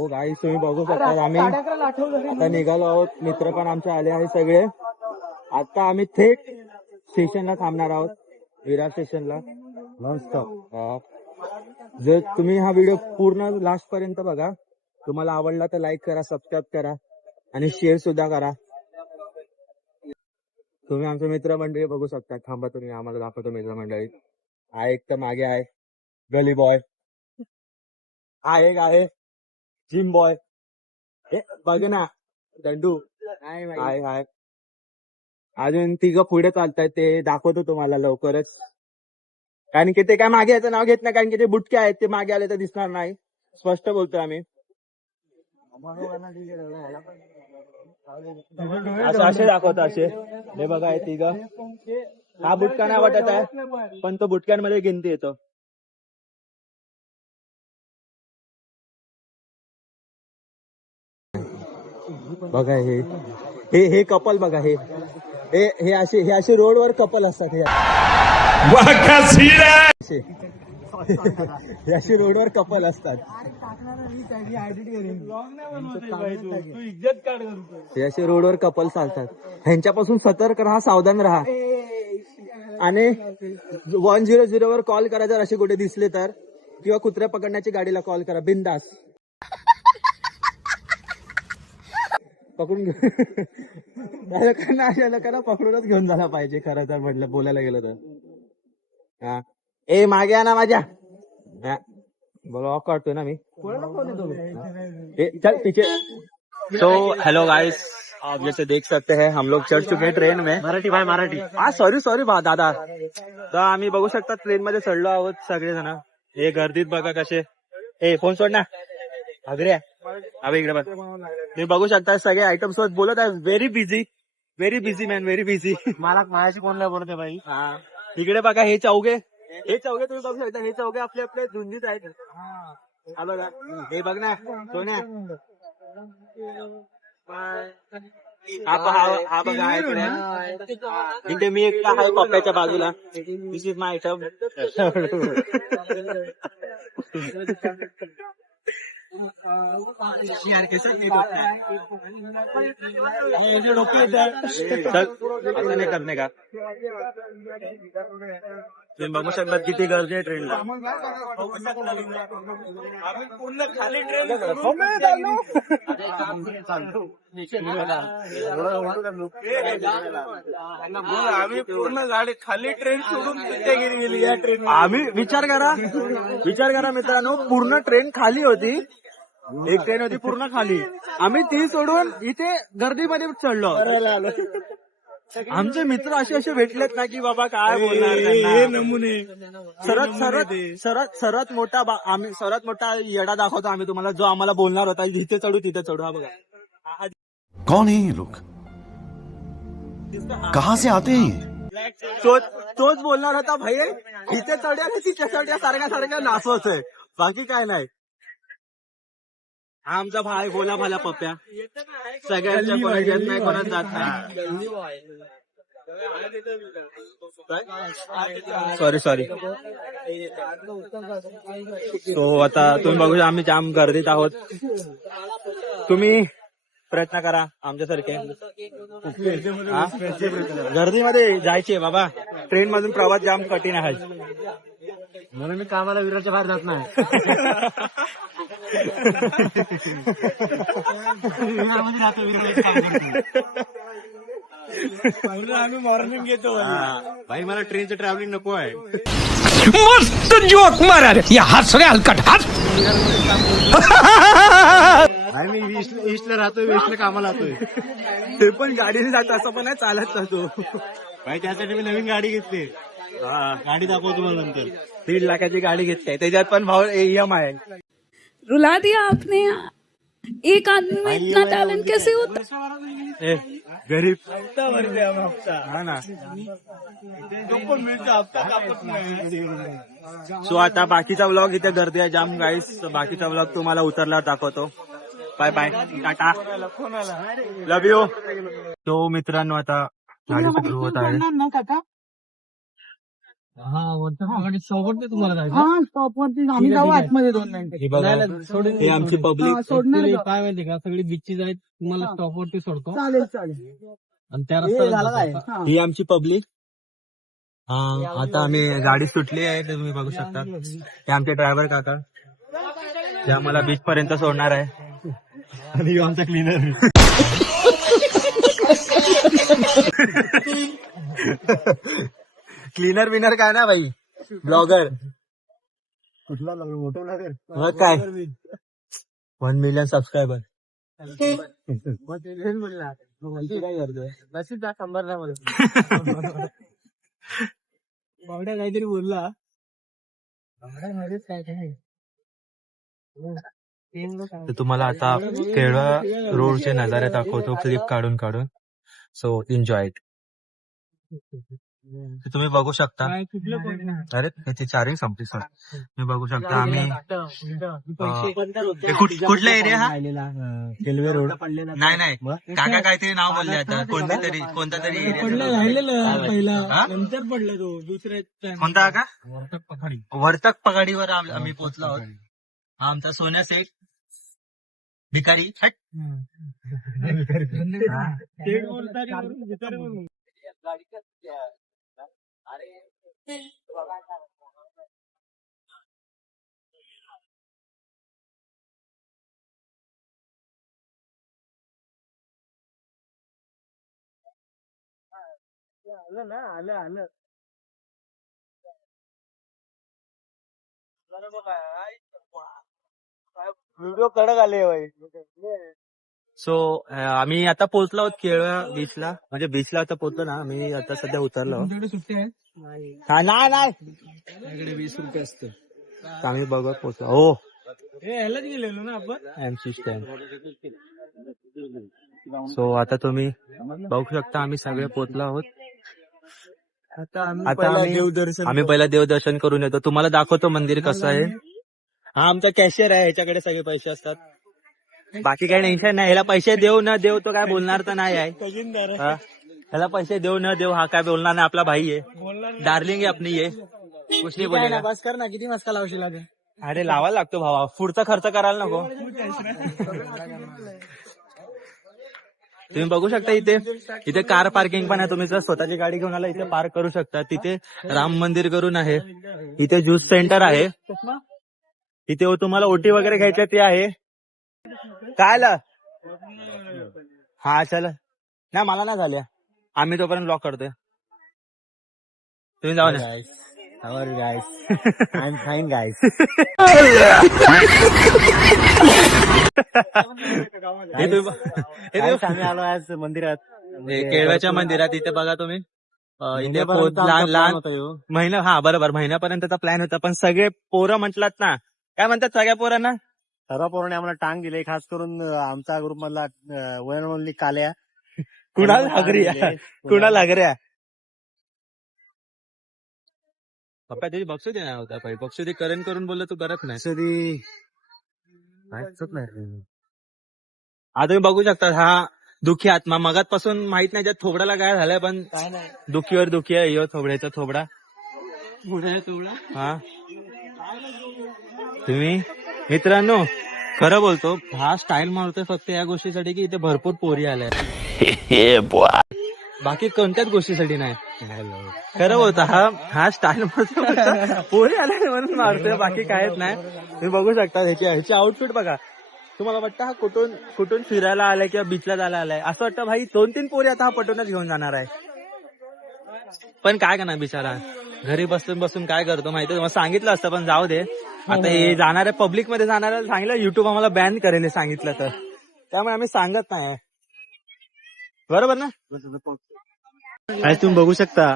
So guys तुम्ही बघू शकता आम्ही आता निघालो आहोत. मित्र पण आमचे आले आहे सगळे. आता आम्ही थेट स्टेशनला थांबणार आहोत, विरार स्टेशनला. मस्त. जर तुम्ही हा व्हिडिओ पूर्ण लास्ट पर्यंत बघा. तुम्हाला आवडला तर लाईक करा, सबस्क्राईब करा आणि शेअर सुद्धा करा. तुम्ही आमचे मित्रमंडळी बघू शकता. थांबा तुम्ही आम्हाला दाखवतो मित्रमंडळी. हा एक तर मागे आहे गली बॉय, हा एक आहे जिम बॉय, बघ ना दंडू आहे आहे. अजून तिघं पुढे चालतायत, ते दाखवतो तुम्हाला लवकरच. कारण की ते काय मागे याचं नाव घेत नाही, कारण की ते बुटके आहेत, ते मागे आले तर दिसणार नाही. स्पष्ट बोलतोय आम्ही. असे दाखवतो असे. हे बघा हे तिघं. हा बुटका नाही वाटत आहे, पण तो बुटक्यांमध्ये गिनती येतो. बघा हे कपल बघा. हे असे रोडवर कपल असतात. हे असे रोडवर कपल असतात. हे असे रोडवर कपल चालतात. ह्यांच्यापासून सतर्क राहा, सावधान राहा. आणि 100 वर कॉल करा जर असे कुठे दिसले तर, किंवा कुत्र्या पकडण्याची गाडीला कॉल करा बिंदास. पकडून अशा लोकांना पकडूनच घेऊन जायला पाहिजे खरं तर, म्हटलं बोलायला गेलं तर. हा ए मागे आना माझ्या. ब्लॉग काढतोय ना मी. चल पीछे. सो हेलो गाइस, आप जैसे देख सकते हैं हम लोग चढ़ चुके हैं ट्रेन में. मराठी भाई मराठी. हा सॉरी दादा. तर आम्ही बघू शकता ट्रेन मध्ये चढलो आहोत सगळेजण. हे गर्दीत बघा कसे. ए फोन सोड ना अग्रे. अबे इकडे बघ. तुम्ही बघू शकता सगळे आयटम सोबत बोलत आहे. Very busy man, very busy. मला माझ्याशी कोण नाही बोलते भाई. हा इकडे बघा हे चौघे तुम्ही बघू शकता. हे चौघे आपले झुंजीत आहेत. हा बघा हे बघ ना सोन्या. हा बघा आहे इथे मी एकटा आहे कॉप्याच्या बाजूला. दिस इज माय आयटम. असं नाही करणे का. तुम्ही बघू शकता किती गर्दी आहे ट्रेनला. पूर्ण खाली ट्रेन आम्ही पूर्ण गाडी खाली ट्रेन सोडून तिथे गेली. या ट्रेन आम्ही विचार करा मित्रांनो, पूर्ण ट्रेन खाली होती. एक ट्रेन होती पूर्ण खाली. आम्ही ती सोडून इथे गर्दीमध्ये चढलो. आमचे मित्र असे भेटलेत ना की बाबा काय बोलणार. नमुने सर्वात मोठा आम्ही सर्वात मोठा येडा दाखवतो आम्ही तुम्हाला, जो आम्हाला बोलणार होता जिथे चढू तिथे चढू. हा बघा कौन है ये लोग, कहाँ से आते हैं. तोच बोलणार होता भाई इथे चढ्या तिथे चढ्या सारख्या नाचवतोय, बाकी काय नाही. हा आमचा भाई बोला भाला पप्प्या. सगळ्यांच्या कोणाच येत नाही, कोणाच जात नाही. सॉरी. सो आता तुम्ही बघू आम्ही जाम गर्दीत आहोत. तुम्ही प्रयत्न करा आमच्यासारखे. गर्दीमध्ये जायचे बाबा. ट्रेन मधून प्रवास जाम कठीण आहे, म्हणून मी कामाला विरारच्या बाहेर जात नाही. आम्ही मॉर्निंग घेतो भाई. मला ट्रेनचं ट्रॅव्हलिंग नको आहे. मस्त जोक मारा रे. हात सगळे हलकट हात. मी ईस्टला राहतोय, वेस्टला कामाला राहतोय. ते पण गाडीने जातो, असं पण नाही चालत जातो भाई. त्यासाठी मी नवीन गाडी घेतली. गाडी दाखवतो तुम्हाला नंतर. 1.5 लाखाची गाडी घेतली, त्याच्यात पण भाव EMI आहे. रुला दिया आपने. एक आदमी में इतना टैलेंट कैसे होता. गरीब हफ्ता हा ना. सो आता बाकीचा व्लॉग इथे गर्दी आहे जाम गाईस. बाकीचा व्लॉग तुम्हाला उतरल्यावर दाखवतो. Bye bye, tata, love you. तो मित्रांनो आता गाडी सुरू होत आहे. स्टॉपवरती आम्ही जाऊ आतमध्ये 2 मिनिटं. हे बघा हे आमची पब्लिक सोडणार का? काय माहिती का सगळी बीचची आहेत तुम्हाला स्टॉपवरती सोडतो चालेल चालेल. आणि त्या हे झालं काय? रस्त्याला हा. ही आमची पब्लिक. आता आम्ही गाडी सुटली आहे ते तुम्ही बघू शकता. हे आमचे ड्रायव्हर काका ते आम्हाला बीच पर्यंत सोडणार आहे. आणि ह्यो आमचा क्लीनर. क्लीनर विनर काय ना भाई, ब्लॉगर. कुठला मोठं लागेल? मग काय 1 मिलियन सबस्क्रायबर. काय करतोय? नशीब जा संभारण्यामध्ये. बावड्या काहीतरी बोलला. बावड्यामध्येच काय काय. तर तुम्हाला आता केळवा रोडचे नजारे दाखवतो क्लिप काढून काढून. So enjoy it. तुम्ही बघू शकता. अरे त्याची चार्जिंग संपली सर. तुम्ही बघू शकता आम्ही कुठला एरिया हा? Railway road. नाही नाही काका काहीतरी नाव बोलले आता. कोणता तरी एरिया राहिलेलं पहिला हा? नंतर पडलं तो दुसऱ्या कोणता का? वर्तक पखाडी वर्तक पगाडीवर आम्ही पोहोचलो आहोत. हा आमचा सोन्या सेठ भिकारी. हट. आलं. व्हिडिओ कडक आले भाई. सो आम्ही आता पोहोचलो आहोत केळवा बीचला. म्हणजे बीचला आता पोहोचलो ना आम्ही. आता सध्या उतरलो आहोत. तुमच्याकडे सुट्टी आहे हा, नाही माझ्याकडे 20 रुपये असतं तर आम्ही बघत पोहोचलो. हो ह्यालाच गेलेलो ना आपण. MC stand. सो आता तुम्ही बघू शकता आम्ही सगळे पोहोचलो आहोत. आता आम्ही पहिला देवदर्शन करून येतो. तुम्हाला दाखवतो मंदिर कसं आहे. हा आमचा कॅशियर आहे. ह्याच्याकडे सगळे पैसे असतात. बाकी काही टेन्शन नाही. ह्याला पैसे देऊ न देऊ तो काय बोलणार तर नाही आहे. हा? ह्याला पैसे देऊ न देऊ हा काय बोलणार नाही. आपला भाई आहे. डार्लिंग आहे आपली आहे. कुछ नाही बोलेगा. बस कर ना. किती मस्का लावशील आता? अरे लावायला लागतो भावा. पुढचा खर्च करायला नको. तुम्ही बघू शकता इथे कार पार्किंग पण आहे. तुम्ही जर स्वतःची गाडी घेऊन आला इथे पार्क करू शकता. तिथे राम मंदिर करून आहे. इथे ज्यूस सेंटर आहे. इथे तुम्हाला ओटी वगैरे घ्यायचं ते आहे. काय आलं? हा चल. नाही मला नाही झाल्या. आम्ही तोपर्यंत ब्लॉक करतोय. तुम्ही जाऊ ना. How are you guys? I'm fine guys. आम्ही आलो आज मंदिरात. केळव्याच्या मंदिरात. इथे बघा तुम्ही इथे लहान महिना. हा बरोबर महिन्यापर्यंतचा प्लॅन होता. पण सगळे पोरं म्हटलात ना. काय म्हणतात सगळ्या पोरांना? सर्व पोरांनी आम्हाला टांग दिले. खास करून आमचा ग्रुप मधला वैनवली काल्या. कुणाल लागऱ्या. पप्पा त्याची बक्षुदी नाही होता. बक्षुदी करण करून बोललं तू करत नाही. आता तुम्ही बघू शकता हा दुःखी आत्मा मगातपासून माहित नाही त्यात थोबडाला काय झालंय. पण दुःखीवर दुःखी आहे. यो थोबड्याचा थोबडा. हा तुम्ही मित्रांनो खरं बोलतो. हा स्टाईल मारतोय फक्त या गोष्टीसाठी की इथे भरपूर पोरी आल्या. बाकी कोणत्याच गोष्टीसाठी नाही. खरं बोलतो हा स्टाईल मारतो. पोरी आल्या म्हणून मारतोय. बाकी काहीच नाही. तुम्ही बघू शकता ह्याची आउटफिट बघा. तुम्हाला वाटतं हा कुठून फिरायला आलाय किंवा बीचला जायला आलाय असं वाटतं. भाई 2-3 पोरी आता हा पटवूनच घेऊन जाणार आहे. पण काय करणार बिचारा. घरी बसून काय करतो माहिती. तुम्हाला सांगितलं असतं पण जाऊ दे. आता हे जाणाऱ्या पब्लिक मध्ये जाणाऱ्या सांगितलं युट्यूब आम्हाला बॅन करेल सांगितलं तर. त्यामुळे आम्ही सांगत नाही. बरोबर ना. आज तुम्ही बघू शकता.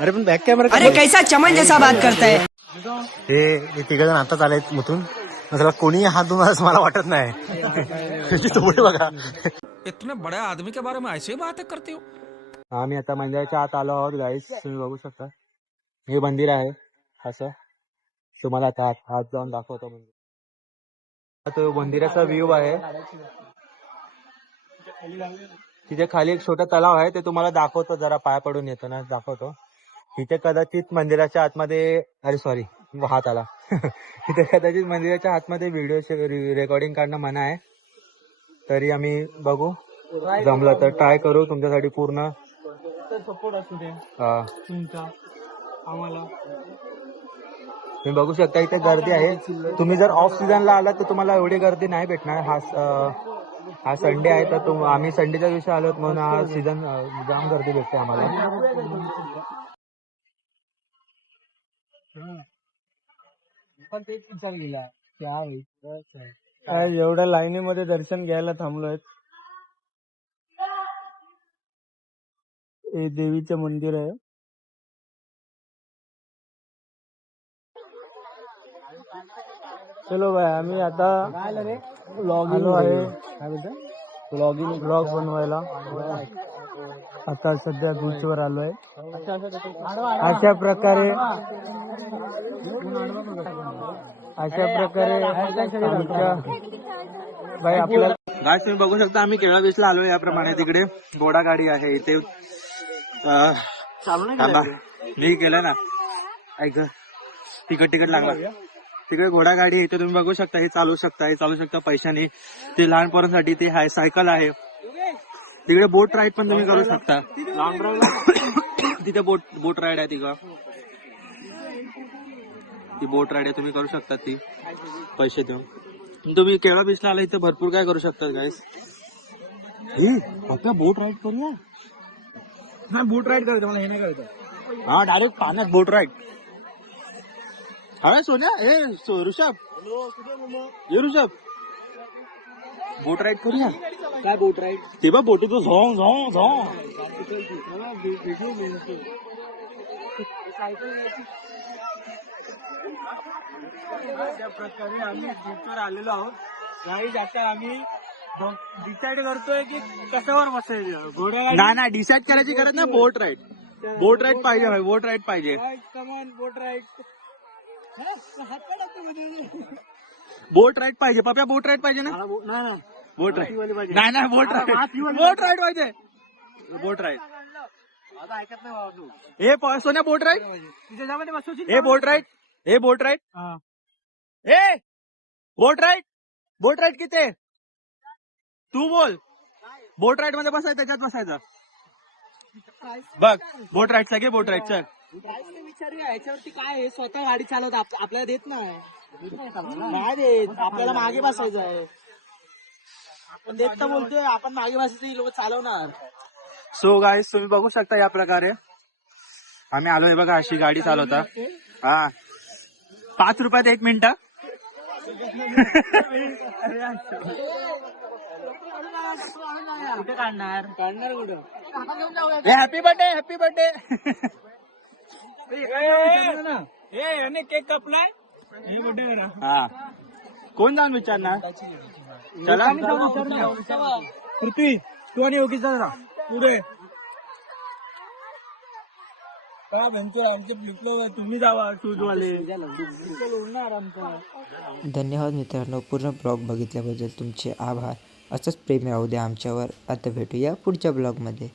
अरे पण बॅक कॅमेरा. अरे कैसा चमन जैसा बात करता है. हे तिघजण आताच आलेत मुथून. mesela कोणी हात धुवून असं मला वाटत नाही. बघा. इतने बड़े आदमी के बारे में ऐसे ही बातें करते हो. आम्ही आता मंदिराच्या आत आलो आहोत गाईस. तुम्ही बघू शकता हे मंदिर आहे. असं तुम्हाला आता आत जाऊन दाखवतो. तो मंदिराचा व्ह्यू आहे. तिथे खाली एक छोटा तलाव आहे. ते तुम्हाला दाखवतो. जरा पाय पडून येतो ना दाखवतो. इथे कदाचित मंदिराच्या आतमध्ये, अरे सॉरी हात आला इथे कदाचित मंदिराच्या आतमध्ये व्हिडिओ रेकॉर्डिंग करणं मना आहे. तरी आम्ही बघू, जमलं तर ट्राय करू तुमच्यासाठी पूर्ण. सपोर्ट असू दे हा, तुमचा आम्हाला. तुम्ही बघू शकता इथे गर्दी आहे. तुम्ही जर ऑफ सीझनला आलात तर तुम्हाला एवढी गर्दी नाही भेटणार. हा संडे आहे तर आम्ही संडेच्या दिवशी आलो म्हणून हा सीझन जाम गर्दी भेटते आम्हाला. पण तेच विचार केला काय एवढ्या लाईनीमध्ये दर्शन घ्यायला थांबलोय. हे देवीचं मंदिर आहे. चलो बाय, आम्ही आता लॉगिंग आहे, काय बोलतो ब्लॉग बनवायला. आता सध्या बीचवर आलोय. अशा प्रकारे आमच्या बाई आपल्या गाईस तुम्ही बघू शकता आम्ही केळा बीचला आलोय. याप्रमाणे तिकडे घोडा गाडी आहे इथे. थांबा, मी केलं ना, ऐक तिकट लागला. तिकडे घोडा गाडी आहे इथे तुम्ही बघू शकता. हे चालू शकता पैशाने. ते लहान पोरांसाठी ते आहे, सायकल आहे. तिकडे बोट राईड पण तुम्ही करू शकता. तिथे बोट राईड आहे. ती बोट राईड आहे, तुम्ही करू शकता ती पैसे देऊन. तुम्ही केळा बीचला आला इथे भरपूर काय करू शकता गाईस. फक्त बोट राईड करूया. हा बोट राईड करतो, मला हे नाही करतो. हा डायरेक्ट पाण्यात बोट राईड. हा सोन्या, हे ऋषभ, ये ऋषभ, बोट राईड करूया. काय बोट राईड? ते बघ बोटीतून झोंग झोंग झोंग. अशा प्रकारे आम्ही बीचवर आलेलो आहोत. गाईज आता आम्ही डिसाईड करतोय की कशावर बसायचं. घोड्या नाही डिसाईड करायची गरज नाही. बोट राईड पाहिजे भाई, बोट राईड पाहिजे. कमान बोट राईड. बोट राईड पाहिजे पप्या, बोट राईड पाहिजे ना. बोट राईड नाही बोट राईड पाहिजे. बोट राईड आता ऐकत नाही बाबा तू. हे सोन्या बोट राईड. त्याच्यामध्ये बसवशील. हे बोट राईड. हे बोट राईड. हे बोट राईड किती? तू बोल. बोट राईड मध्ये बसायचं, त्याच्यात बसायचं. बघ बोट राईड सगळे बोट राईड. चल विचारूया याच्यावरती काय आहे. स्वतः गाडी चालवत आपल्याला देत नाही देत. आपल्याला मागे बसायचं आहे. आपण देत तर बोलतोय, आपण मागे बसायचं, ही लोक चालवणार. सो गाईस तुम्ही बघू शकता या प्रकारे आम्ही आलोय बघा. अशी गाडी चालवता. हा 5 रुपयात 1 मिनिट. कुठे काढणार कुठं? Happy birthday. याने केक कापलाय. हा कोण जाऊन विचारणार. चला पृथ्वी तू आणि योगीचा पुढे का भेंचर आमचे फ्लिपफ्लॉप. तुम्ही जावा शूजवाले. धन्यवाद मित्रांनो, पूर्ण ब्लॉग बघितल्याबद्दल तुमचे आभार. असंच प्रेम राहू द्या आमच्यावर. आता भेटूया पुढच्या ब्लॉगमध्ये.